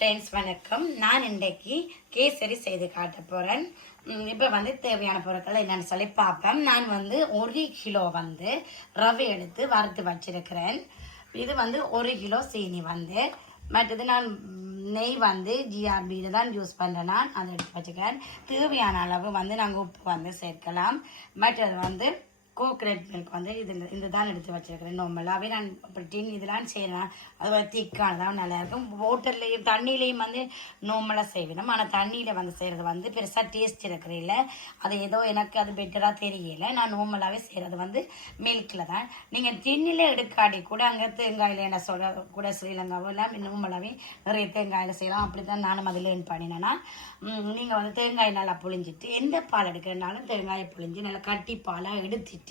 Friends வணக்கம். நான் இன்றைக்கு கேசரி செய்து காட்ட போகிறேன். இப்போ தேவையான பொருட்கள் என்னென்னு சொல்லி பார்ப்பேன். நான் 1 கிலோ ரவை எடுத்து வறுத்து வச்சிருக்கிறேன். இது 1 கிலோ சீனி மற்றது நான் நெய் ஜிஆர்பியில் தான் யூஸ் பண்ணுறேன். நான் அதை எடுத்து வச்சுக்கிறேன். தேவையான அளவு நாங்கள் உப்பு சேர்க்கலாம். மற்றது கோகனட் மில்க் இது தான் எடுத்து வச்சிருக்கிறேன். நார்மலாகவே நான் இப்போ டின் இதெல்லாம் செய்யலாம். அது திக்கானதான் நல்லாயிருக்கும். வாட்டர்லேயும் தண்ணியிலையும் நார்மலாக செய்வேன். ஆனால் தண்ணியில் செய்கிறது பெருசாக டேஸ்ட் இருக்கிறதில்ல. அது ஏதோ எனக்கு அது பெட்டராக தெரியல. நான் நார்மலாகவே செய்கிறது மில்கில் தான். நீங்கள் டின்னில் எடுக்காடி கூட அங்கே தேங்காயில் என்ன சொல்ல கூட ஸ்ரீலங்காவோ எல்லாம் நார்மலாகவே நிறைய தேங்காயில் செய்யலாம். அப்படி தான் நானும் அதில் லேர்ன் பண்ணினேன்னா நீங்கள் தேங்காய் நல்லா புழிஞ்சிட்டு எந்த பால் எடுக்கிறனாலும் தேங்காயை புழிஞ்சு நல்லா கட்டி பாலாக எடுத்துட்டு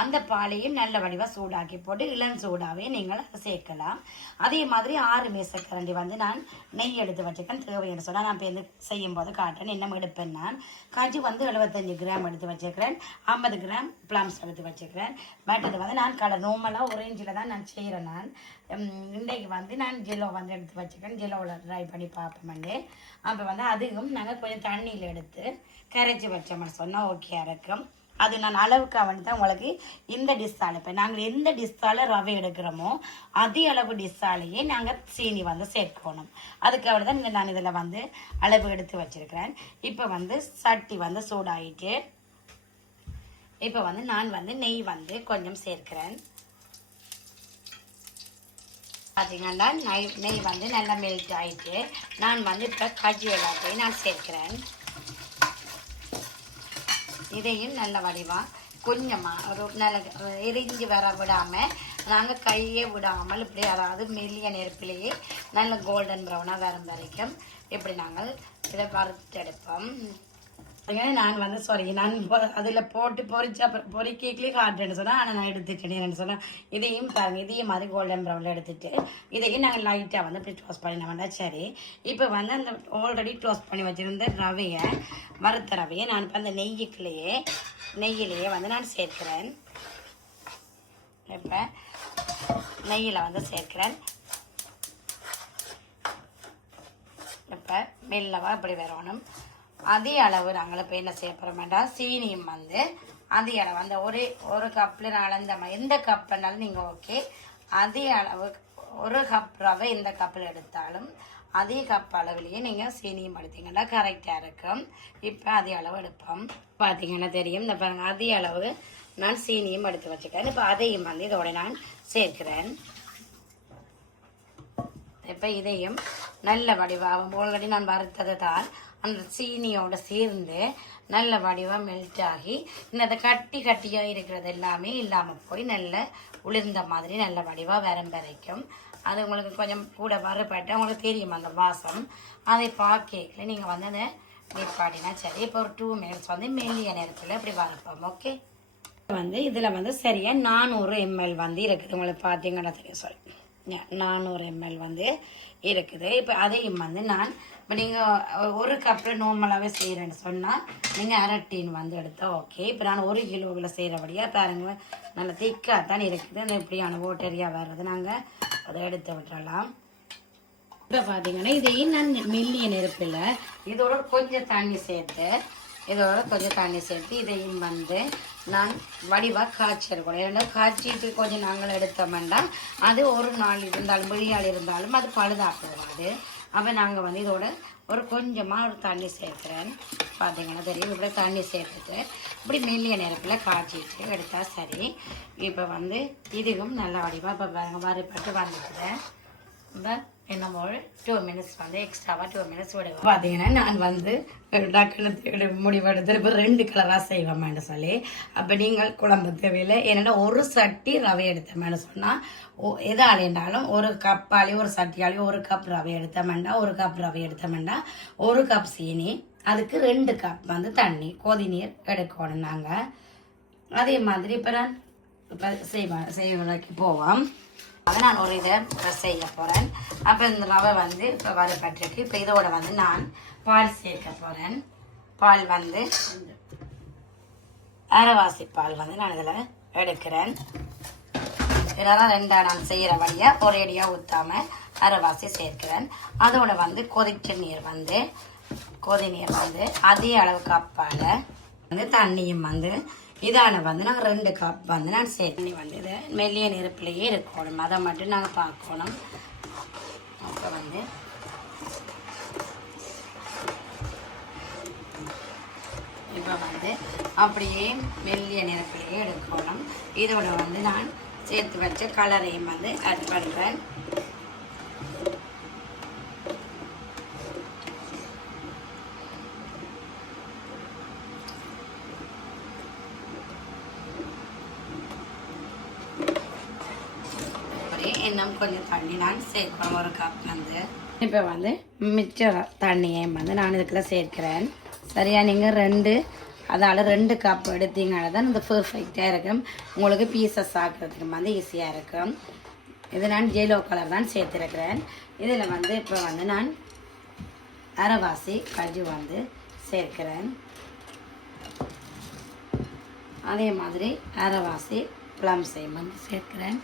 அந்த பாலையும் நல்ல வடிவா சூடாக்கி போட்டு இளம் சூடாவே நீங்கள் அதை சேர்க்கலாம். அதே மாதிரி 6 மேசக்கரண்டி நான் நெய் எடுத்து வச்சுக்கேன். தேவையான சொன்னா நான் இப்போ செய்யும் போது காட்டுறேன். என்ன எடுப்பேன். நான் காய்ச்சி 75 கிராம் எடுத்து வச்சுக்கிறேன். 50 கிராம் பிளம்ஸ் எடுத்து வச்சுக்கிறேன். மற்றது நான் கடை நார்மலாக ஒரேஞ்சில் தான் நான் செய்கிறேன். நான் இன்றைக்கு நான் ஜெல்லோ எடுத்து வச்சுக்கிறேன். ஜெல்லோவில் ட்ரை பண்ணி பார்ப்போம். அப்போ அதுவும் நாங்கள் கொஞ்சம் தண்ணியில் எடுத்து கரைச்சி வச்சோம்னு சொன்னால் ஓகே இருக்கும். அது நான் அளவுக்கு தான் உங்களுக்கு இந்த டிஷ்ஷால் இப்போ நாங்கள் எந்த டிஷ்ஷால் ரவை எடுக்கிறோமோ அதே அளவு டிஷ்ஷாலேயே நாங்கள் சீனி சேர்க்கணும். அதுக்காக தான் நான் இதில் அளவு எடுத்து வச்சிருக்கிறேன். இப்போ சட்டி சூடாயிட்டு இப்போ நான் நெய் கொஞ்சம் சேர்க்கிறேன். பார்த்தீங்கன்னா நெய் நல்லா மெல்ட் ஆகிட்டு நான் இப்போ காஜு எல்லாத்தையும் நான் சேர்க்கிறேன். இதையும் நல்ல வடிவாக கொஞ்சமாக ஒரு நல்ல எரிஞ்சு வர விடாமல் நாங்கள் கையே விடாமல் இப்படி அதாவது மெல்லிய நெருப்பிலேயே நல்ல கோல்டன் ப்ரௌனாக வரும் வரைக்கும் இப்படி நாங்கள் இதை வறுத்தெடுப்போம். நான் நான் அதில் போட்டு பொறிக்கே காட்டுறேன்னு சொன்னால் ஆனால் நான் எடுத்துட்டேன்னு சொன்னேன். இதையும் பாருங்கள், இதையும் மாதிரி கோல்டன் ப்ரௌனில் எடுத்துட்டு இதையும் நாங்கள் லைட்டாக இப்படி டோஸ்ட் பண்ண வேண்டாம். சரி, இப்போ அந்த ஆல்ரெடி டோஸ்ட் பண்ணி வச்சுருந்த ரவையை வறுத்த ரவையை நான் இப்போ அந்த நெய்யிலேயே நான் சேர்க்கிறேன். இப்போ நெய்யில் சேர்க்கிறேன். இப்போ மெல்லவா இப்படி வரணும். அதே அளவு நாங்கள் இப்போ என்ன செய்ய போகிறோம் வேண்டாம். சீனியும் அதே அளவு அந்த ஒரு கப்பில் நான் அளந்த எந்த கப்புனாலும் நீங்கள் ஓகே. அதே அளவு 1 கப் ரவை எந்த கப்பில் எடுத்தாலும் அதே கப் அளவுலேயே நீங்கள் சீனியும் எடுத்தீங்கன்னா கரெக்டாக இருக்கும். இப்போ அதே அளவு எடுப்போம். பார்த்தீங்கன்னா தெரியும். இந்த பாருங்கள், அதே அளவு நான் சீனியும் எடுத்து வச்சுக்கிறேன். இப்போ அதையும் இதோட நான் சேர்க்கிறேன். இப்போ இதையும் நல்ல வடிவாகும். ஆல்ரெடி நான் வறுத்ததை தான் அந்த சீனியோட சேர்ந்து நல்ல வடிவாக மெல்ட் ஆகி இந்த கட்டியாக இருக்கிறது எல்லாமே இல்லாமல் போய் நல்ல உளிர்ந்த மாதிரி நல்ல வடிவாக வரம் வரைக்கும். அது உங்களுக்கு கொஞ்சம் கூட வறுபட்டு உங்களுக்கு தெரியும் அந்த வாசம். அதை பார்க்கல நீங்கள் அதை நிற்பாட்டினா சரி. இப்போ ஒரு 2 மினிட்ஸ் மெல்லிய நேரத்தில் இப்படி வறுப்போம். ஓகே, இதில் சரியாக 400 ml இருக்குது. உங்களுக்கு பார்த்தீங்கன்னா தெரியும். சொல்லி 400 ml இருக்குது. இப்போ அதையும் நான் இப்போ நீங்கள் 1 கப்பில் நார்மலாகவே செய்கிறேன்னு சொன்னால் நீங்கள் அரை டீன் எடுத்தால் ஓகே. இப்போ நான் 1 கிலோவில் செய்கிறபடியாக பாருங்க நல்ல திக்காக தான் இருக்குது. அந்த இப்படியான ஓட்டரியாக வர்றது நாங்கள் அதை எடுத்து விட்டுறலாம். இப்போ பார்த்தீங்கன்னா இதையும் நான் மெல்லிய நெருப்பில் இதோட கொஞ்சம் தண்ணி சேர்த்து இதையும் நான் வடிவாக காய்ச்சிருக்கணும். ஏன்னா காய்ச்சிட்டு கொஞ்சம் நாங்கள் எடுத்தோம்னா அது ஒரு நாள் இருந்தாலும் வெளியால் இருந்தாலும் அது பழுதாக்குவாது. அப்போ நாங்கள் இதோட ஒரு கொஞ்சமாக ஒரு தண்ணி சேர்க்குறேன். பார்த்தீங்கன்னா தெரியும். இப்படி தண்ணி சேர்த்துட்டு இப்படி மெல்லிய நேரத்தில் காய்ச்சிட்டு எடுத்தால் சரி. இப்போ இதுவும் நல்ல வடிவாக இப்போ பாருங்கள் வறுபட்டு வந்துக்கிறேன். இப்போ என்னமோ 2 மினிட்ஸ் எக்ஸ்ட்ராவாக 2 மினிட்ஸ் விடுவோம். பார்த்தீங்கன்னா நான் டக்குனு முடிவெடுத்து இப்போ 2 கலராக செய்வோம்னு சொல்லி. அப்போ நீங்கள் குழம்பு தேவையில்லை. என்னென்னா ஒரு சட்டி ரவை எடுத்தோம்னு சொன்னால் எதால் என்றாலும் 1 கப்பாலேயும் 1 சட்டியாலேயும் 1 கப் ரவை எடுத்தோம்னா 1 கப் ரவை எடுத்தோம்னா 1 கப் சீனி, அதுக்கு 2 கப் தண்ணி கொதி நீர் எடுக்கணும் நாங்கள். அதே மாதிரி இப்போ நான் இப்போ செய்வதற்கு போவோம். நான் ஒரு இதை செய்ய போகிறேன். அப்போ இந்த ரவை இப்போ வறுபட்டிருக்கு. இப்போ இதோட நான் பால் சேர்க்க போகிறேன். பால் அரைவாசி பால் நான் இதில் எடுக்கிறேன். இதெல்லாம் ரெண்டாக நான் செய்கிற வழியாக ஒரேடியாக ஊற்றாமல் அரைவாசி சேர்க்கிறேன். அதோட வந்து கொதிச்ச நீர் வந்து நீர் வந்து அதே அளவுக்கு அப்பால் வந்து தண்ணியும் வந்து இதான வந்து நான் 2 கப் வந்து நான் சேர்த்து வந்து இதை மெல்லிய நெருப்புலையே இருக்கணும். அதை மட்டும் நாங்கள் பார்க்கணும். அப்புறம் வந்து இப்போ வந்து அப்படியே மெல்லிய நெருப்புலையே எடுக்கணும். இதோட வந்து நான் சேர்த்து வச்ச கலரையும் வந்து ஆட் பண்ணுறேன். இன்னும் கொஞ்சம் தண்ணி நான் சேர்க்கணும், 1 கப் வந்து. இப்போ வந்து மிச்ச தண்ணியை வந்து நான் இதுக்குள்ள சேர்க்கிறேன். சரியா, நீங்கள் 2 கப் எடுத்தீங்கன்னா தான் இந்த பர்ஃபெக்டாக இருக்கும். உங்களுக்கு பீசஸ் ஆக்குறதுக்கு வந்து ஈஸியாக இருக்கும். இது நான் ஜெலோ கலர் தான் சேர்த்துருக்கிறேன். இதில் வந்து இப்போ வந்து நான் அரைவாசி கஜு வந்து சேர்க்கிறேன். அதே மாதிரி அரைவாசி ப்ளம்ஸையும் வந்து சேர்க்கிறேன்.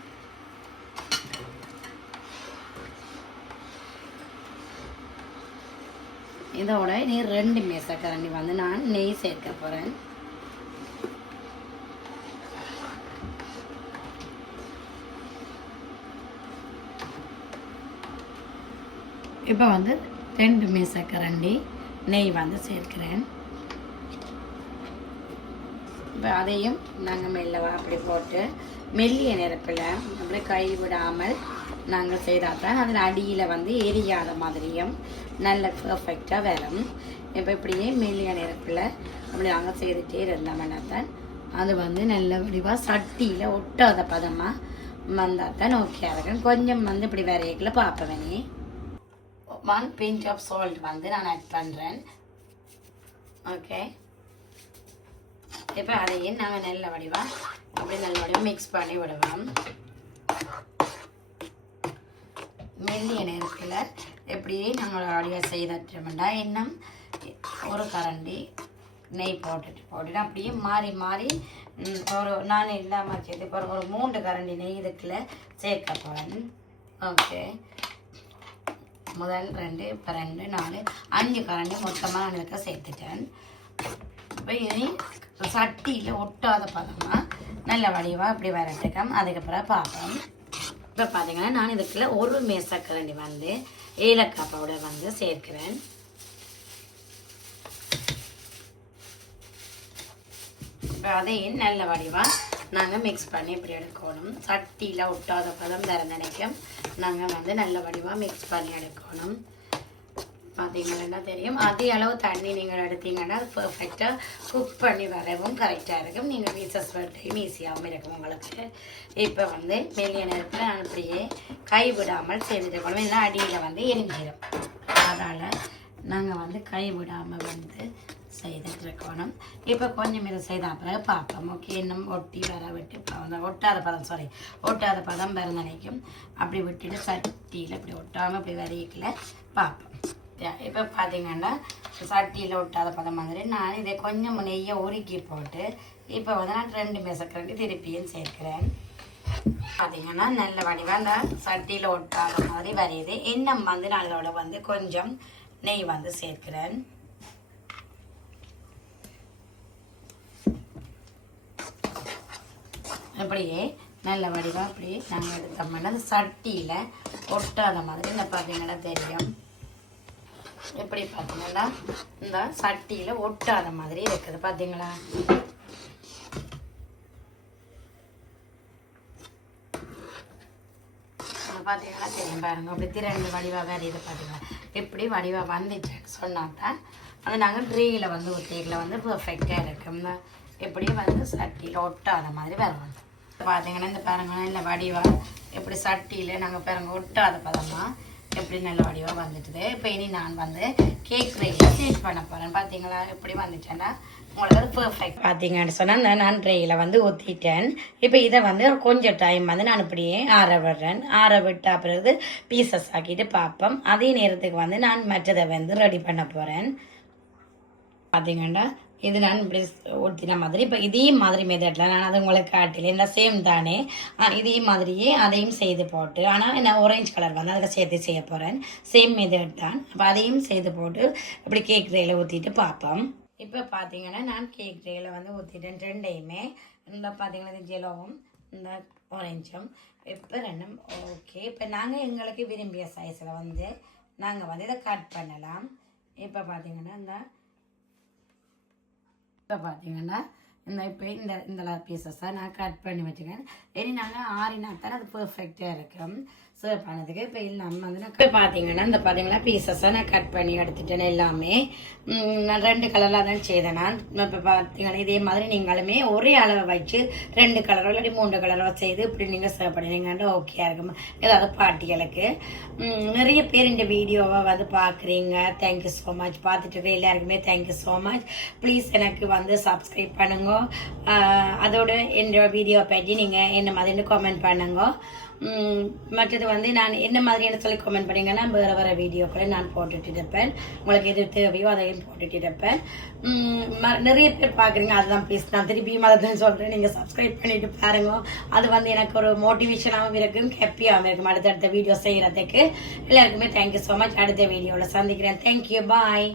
இதோட நீ 2 மேசக்கரண்டி வந்து நான் நெய் சேர்க்க போகிறேன். இப்போ வந்து 2 மேசக்கரண்டி நெய் வந்து சேர்க்கிறேன். இப்போ அதையும் நாங்கள் மெல்லவா அப்படி போட்டு மெல்லிய நெருப்பில் அப்படி கை விடாமல் நாங்கள் செய்தால் தான் அதில் அடியில் வந்து எரியாத மாதிரியும் நல்ல பர்ஃபெக்டாக வரும். இப்போ இப்படியே மெல்லிய நெருப்பில் அப்படி நாங்கள் செய்துகிட்டே இருந்தோம்னா தான் அது வந்து நல்ல வடிவாக சட்டியில் ஒட்டாத பதமாக வந்தால் தான் ஓகே இருக்கும். கொஞ்சம் வந்து இப்படி வரையக்குள்ள பார்ப்பேனே 1 pinch ஆஃப் சால்ட் வந்து நான் ஆட் பண்ணுறேன். ஓகே, இப்போ அதையும் நாங்கள் நல்ல வடிவாக அப்படி நல்ல வடிவாக மிக்ஸ் பண்ணி விடுவோம். மெல்லிய நெருப்பில் எப்படியே நாங்கள் அடியாக செய்தோம்னா இன்னும் 1 கரண்டி நெய் போட்டுட்டு அப்படியே மாறி மாறி நான் இல்லாமல் சேர்த்து இப்போ ஒரு 3 கரண்டி நெய் இதுக்குள்ள சேர்க்க போகிறேன். ஓகே, முதல் 2, இப்போ 2, 4, 5 கரண்டி மொத்தமாக நான் இதுக்கு சேர்த்துட்டேன். இப்போ இனி சட்டியில் ஒட்டாத பதமாக நல்ல வடிவாக இப்படி வரட்டுக்கோம். அதுக்கப்புறம் பார்ப்போம். இப்போ பார்த்தீங்கன்னா நான் இதுக்குள்ள 1 மேசக்கரண்டி வந்து ஏலக்காய் பவுடர் வந்து சேர்க்கிறேன். இப்போ அதையும் நல்ல வடிவாக நாங்கள் மிக்ஸ் பண்ணி இப்படி எடுக்கணும். சட்டியில் ஒட்டாத பதம் தர நினைக்கும் நாங்கள் வந்து நல்ல வடிவாக மிக்ஸ் பண்ணி எடுக்கணும். பார்த்தீங்கன்னா தெரியும், அதே அளவு தண்ணி நீங்கள் எடுத்தீங்கன்னா அது பர்ஃபெக்டாக குக் பண்ணி வரவும் கரெக்டாக இருக்கும். நீங்கள் பீசஸ் டைம் ஈஸியாகவும் இருக்கும் உங்களுக்கு. இப்போ வந்து மெல்லிய நெருப்பில் நான் அப்படியே கை விடாமல் செய்துட்டு இருக்கணும். இல்லை அடியில் வந்து எரிஞ்சிடும். அதனால் நாங்கள் வந்து கை விடாமல் வந்து செய்துட்டு இருக்கணும். இப்போ கொஞ்சம் இதை செய்த பிறகு பார்ப்போம். ஓகே, இன்னும் ஒட்டி வர விட்டு ஒட்டாத பதம் வர நினைக்கும். அப்படி விட்டுட்டு சட்டியில் இப்படி ஒட்டாமல் அப்படி வரைக்கல பார்ப்போம். இப்போ பார்த்தீங்கன்னா சட்டியில் ஒட்டாத பதம் மாதிரி நான் இதை கொஞ்சம் நெய்யை உருக்கி போட்டு இப்போ வந்து நான் 2 மேசக்கரண்டி திருப்பியும் சேர்க்கிறேன். பார்த்தீங்கன்னா நல்ல வடிவாக அந்த சட்டியில் ஒட்டாத மாதிரி வரையுது. இன்னும் வந்து நல்லோட வந்து கொஞ்சம் நெய் வந்து சேர்க்கிறேன். இப்படியே நல்ல வடிவாக அப்படி நாங்கள் எடுத்தோம்னா அந்த சட்டியில் ஒட்டாத மாதிரி இந்த பார்த்தீங்கன்னா தெரியும். எப்படி பார்த்தீங்கன்னா இந்த சட்டியில் ஒட்டாத மாதிரி இருக்குது. பார்த்தீங்களா, பார்த்தீங்கன்னா தெரியும் பாருங்க. அப்படி 2 வடிவாக வேறு இது பார்த்தீங்களா எப்படி வடிவாக வந்துச்சுன்னு சொன்னால் தான் அது நாங்கள் ட்ரீயில் வந்து ஊற்றியில் வந்து பர்ஃபெக்டாக இருக்கும். எப்படி வந்து சட்டியில் ஒட்டாத மாதிரி வருவாங்க. பார்த்தீங்கன்னா இந்த பாருங்க நல்ல வடிவாக எப்படி சட்டியில் நாங்கள் பாருங்க ஒட்டாத பதமாக எப்படி நல்ல வடிவாக வந்துட்டுது. இப்போ இனி நான் வந்து கேக் ட்ரேயில் சேஞ்ச் பண்ண போகிறேன். பார்த்தீங்களா எப்படி வந்துட்டேன்னா உங்களுக்கு அது பர்ஃபெக்ட். பார்த்தீங்கன்னு சொன்னால் நான் ட்ரேயில் வந்து ஊற்றிட்டேன். இப்போ இதை வந்து கொஞ்சம் டைம் வந்து நான் இப்படியே ஆற விடுறேன். ஆற விட்ட பிறகு பீசஸ் ஆக்கிட்டு பார்ப்போம். அதே நேரத்துக்கு வந்து நான் மற்றதை வந்து ரெடி பண்ண போகிறேன். பார்த்தீங்கன்னா இது நான் இப்படி ஊற்றின மாதிரி இப்போ இதே மாதிரி மெத்தடில் நான் அது உங்களுக்கு காட்டில இந்த சேம் தானே இதே மாதிரியே அதையும் செய்து போட்டு ஆனால் நான் ஆரஞ்சு கலர் வந்து அதில் சேர்த்து செய்ய போகிறேன் சேம் மெத்தட் தான் அப்போ அதையும் செய்து போட்டு இப்படி கேக் ட்ரேயில் ஊற்றிட்டு பார்ப்போம் இப்போ பார்த்தீங்கன்னா நான் கேக் ட்ரேயில் வந்து ஊற்றிட்டேன் ரெண்டையுமே இந்த பார்த்தீங்கன்னா இந்த ஜெலோவும் இந்த ஆரஞ்சும் இப்போ ரெண்டும் ஓகே இப்போ நாங்கள் எங்களுக்கு விரும்பிய சைஸில் வந்து நாங்கள் வந்து இதை கட் பண்ணலாம் இப்போ பார்த்தீங்கன்னா இப்போ பார்த்தீங்கன்னா இப்போ இந்த பீசஸை நான் கட் பண்ணி வச்சுக்கேன் இனி நாங்கள் ஆறினா தான் அது பர்ஃபெக்டாக இருக்கும் சர்வ் பண்ணதுக்கு இப்போ நம்ம வந்து இப்போ பார்த்தீங்கன்னா இந்த பார்த்தீங்கன்னா பீசஸை நான் கட் பண்ணி எடுத்துட்டேன் எல்லாமே நான் 2 கலரில் தான் செய்தேன் நான் இப்போ பார்த்தீங்கன்னா இதே மாதிரி நீங்களுமே ஒரே அளவை வச்சு 2 கலரோ இல்லாட்டி 3 கலரோ செய்து இப்படி நீங்கள் சர்வ் பண்ணினீங்கன்ட்டு ஓகேயா இருக்கும் ஏதாவது பார்ட்டிகளுக்கு நிறைய பேர் இந்த வீடியோவை வந்து பார்க்குறீங்க தேங்க்யூ ஸோ மச் பார்த்துட்டு இருக்க எல்லாருக்குமே தேங்க்யூ ஸோ மச் ப்ளீஸ் எனக்கு வந்து சப்ஸ்கிரைப் பண்ணுங்க அதோட என்னோட வீடியோ பற்றி நீங்கள் என்ன மாதிரி கமெண்ட் பண்ணுங்க மற்றது வந்து நான் என்ன மாதிரியான சொல்லி கமெண்ட் பண்ணிங்கன்னா வேறு வீடியோக்களை நான் போட்டுட்டு இருப்பேன் உங்களுக்கு எது தேவையோ அதையும் போட்டுட்டு இருப்பேன் நிறைய பேர் பார்க்குறீங்க அதுதான் ப்ளீஸ் நான் திருப்பியும் அதை தான் சொல்கிறேன் நீங்கள் சப்ஸ்கிரைப் பண்ணிட்டு பாருங்க அது வந்து எனக்கு ஒரு மோட்டிவேஷனாகவும் இருக்கும் ஹாப்பியாகவும் இருக்கும் அடுத்தடுத்த வீடியோ செய்கிறதுக்கு எல்லாருக்குமே தேங்க்யூ ஸோ மச் அடுத்த வீடியோவில் சந்திக்கிறேன் தேங்க்யூ பாய்